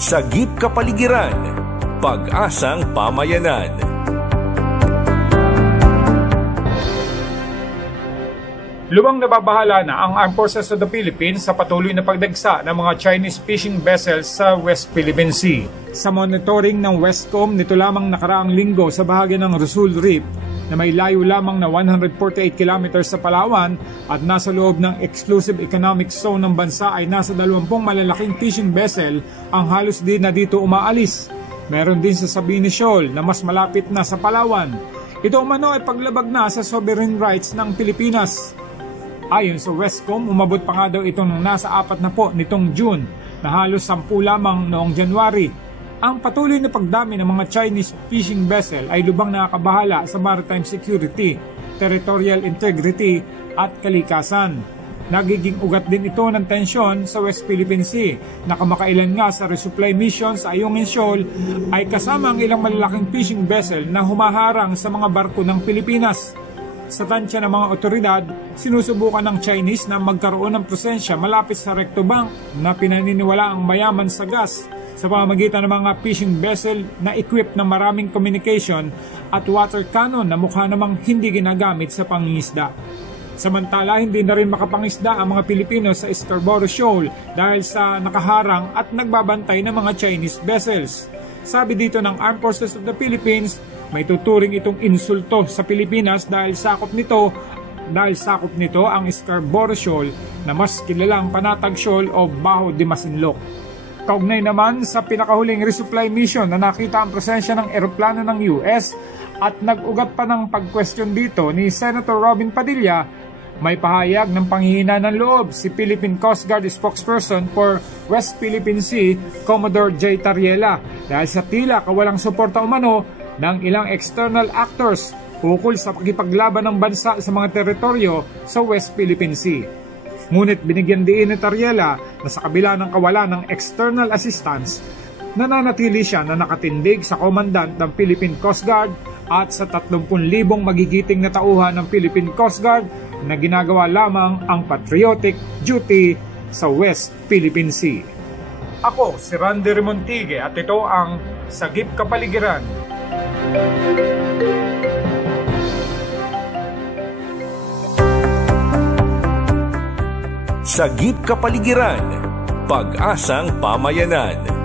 Sagip Kapaligiran, Pag-asang Pamayanan. Lubang nababahala na ang Armed Forces of the Philippines sa patuloy na pagdagsa ng mga Chinese fishing vessels sa West Philippine Sea. Sa monitoring ng Westcom nito lamang nakaraang linggo sa bahagi ng Rizal Reef na may layo lamang na 148 kilometers sa Palawan at nasa loob ng exclusive economic zone ng bansa ay nasa 20 malalaking fishing vessel ang halos din na dito umaalis. Meron din sa Sabine Shoal na mas malapit na sa Palawan. Ito umano ay paglabag na sa sovereign rights ng Pilipinas. Ayon sa Westcom, umabot pa nga daw itong nasa 4 na po nitong June na halos 10 lamang noong January. Ang patuloy na pagdami ng mga Chinese fishing vessel ay lubang nakakabahala sa maritime security, territorial integrity at kalikasan. Nagiging ugat din ito ng tensyon sa West Philippine Sea na kamakailan nga sa resupply mission sa Ayungin Shoal ay kasama ang ilang malalaking fishing vessel na humaharang sa mga barko ng Pilipinas. Sa tansya ng mga otoridad, sinusubukan ng Chinese na magkaroon ng presensya malapit sa Recto Bank na pinaniniwala ang mayaman sa gas sa pamamagitan ng mga fishing vessel na equipped ng maraming communication at water cannon na mukha namang hindi ginagamit sa pangingisda. Samantala, hindi na rin makapangisda ang mga Pilipino sa Scarborough Shoal dahil sa nakaharang at nagbabantay ng mga Chinese vessels. Sabi dito ng Armed Forces of the Philippines, may tuturing itong insulto sa Pilipinas dahil sakop nito ang Scarborough Shoal na mas kilalang Panatag Shoal o Baho de Masinloc. Kaugnay naman sa pinakahuling resupply mission na nakita ang presensya ng eroplano ng US at nag-ugat pa ng pag-question dito ni Senator Robin Padilla, may pahayag ng panghihina ng loob si Philippine Coast Guard spokesperson for West Philippine Sea, Commodore J. Tariela, dahil sa tila kawalang suporta umano ng ilang external actors ukol sa pagkipaglaban ng bansa sa mga teritoryo sa West Philippine Sea. Ngunit binigyan din ni Tariela na sa kabila ng kawalan ng external assistance, nananatili siya na nakatindig sa komandant ng Philippine Coast Guard at sa 30,000 magigiting na tauhan ng Philippine Coast Guard na ginagawa lamang ang patriotic duty sa West Philippine Sea. Ako si Randy Remontigue at ito ang Sagip Kapaligiran. Sagip Kapaligiran, Pag-asang Pamayanan.